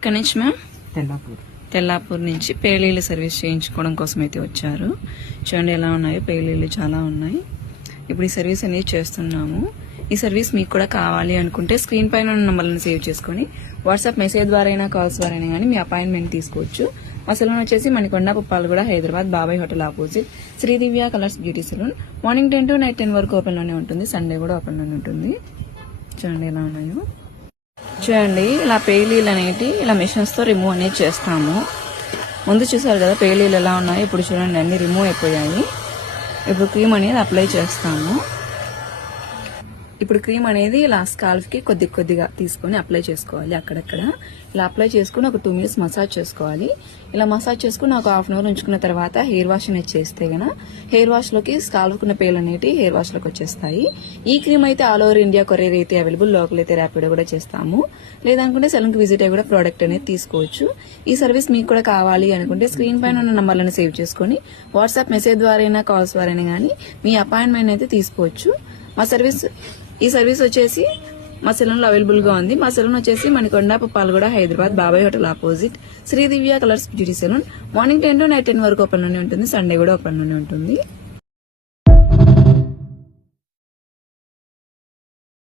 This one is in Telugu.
ఇక్కడ నుంచి మ్యామ్ తెల్లాపూర్ నుంచి పేలీలు సర్వీస్ చేయించుకోవడం కోసం అయితే వచ్చారు. చూడండి ఎలా ఉన్నాయో, పేలీలు చాలా ఉన్నాయి. ఇప్పుడు ఈ సర్వీస్ అనేది చేస్తున్నాము. ఈ సర్వీస్ మీకు కూడా కావాలి అనుకుంటే స్క్రీన్ పైన ఉన్న నంబర్లను సేవ్ చేసుకుని వాట్సాప్ మెసేజ్ ద్వారా అయినా కాల్స్ ద్వారా అయినా కానీ మీ అపాయింట్మెంట్ తీసుకోవచ్చు. మా సెలూన్ వచ్చేసి Manikonda Puppalaguda, Hyderabad, Babai hotel opposite Shri Divya colours beauty salon. Morning 10 to night 10 వరకు ఓపెన్ లోనే ఉంటుంది. సండే కూడా ఓపెన్ లోనే ఉంటుంది. చూడండి ఎలా ఉన్నాయో. చూడండి ఇలా పేలీలు అనేటి ఇలా మిషన్స్ తో రిమూవ్ అనేది చేస్తాము. ముందు చూసారు కదా పేలీలు ఎలా ఉన్నాయో, ఇప్పుడు చూడండి అన్ని రిమూవ్ అయిపోయాయి. ఇప్పుడు క్రీమ్ అనేది అప్లై చేస్తాము. ఇప్పుడు క్రీమ్ అనేది ఇలా స్కాల్ఫ్ కి కొద్దిగా తీసుకొని అప్లై చేసుకోవాలి. అక్కడక్కడ ఇలా అప్లై చేసుకుని ఒక 2 minutes మసాజ్ చేసుకోవాలి. ఇలా మసాజ్ చేసుకుని ఒక 1/2 hour ఉంచుకున్న తర్వాత హెయిర్ వాష్ అనేది చేస్తే గన హెయిర్ వాష్ లోకి స్కాల్ఫ్ కున్న పేలు అనేవి హెయిర్ వాష్ లోకి వచ్చేస్తాయి. ఈ క్రీమ్ అయితే ఆల్ ఓవర్ ఇండియా కొరియర్ అయితే అవైలబుల్, లోకల్ అయితే ర్యాపిడో కూడా చేస్తాము. లేదనుకుంటే సెలూన్ కి విజిట్ అయ్యి కూడా ప్రోడక్ట్ అనేది తీసుకోవచ్చు. ఈ సర్వీస్ మీకు కూడా కావాలి అనుకుంటే స్క్రీన్ పైన ఉన్న నంబర్లను సేవ్ చేసుకుని వాట్సాప్ మెసేజ్ ద్వారా అయినా కాల్స్ ద్వారా అయినా కానీ మీ అపాయింట్మెంట్ అయితే తీసుకోవచ్చు. ఈ సర్వీస్ వచ్చేసి మా సెలూన్ లో అవైలబుల్ గా ఉంది. మా సెలూన్ వచ్చేసి Manikonda Puppalaguda, Hyderabad, Babai hotel opposite Shri Divya colours beauty salon. Morning 10 to night 10 వరకు ఓపెన్ లోనే ఉంటుంది. సండే కూడా ఓపెన్ లోనే ఉంటుంది.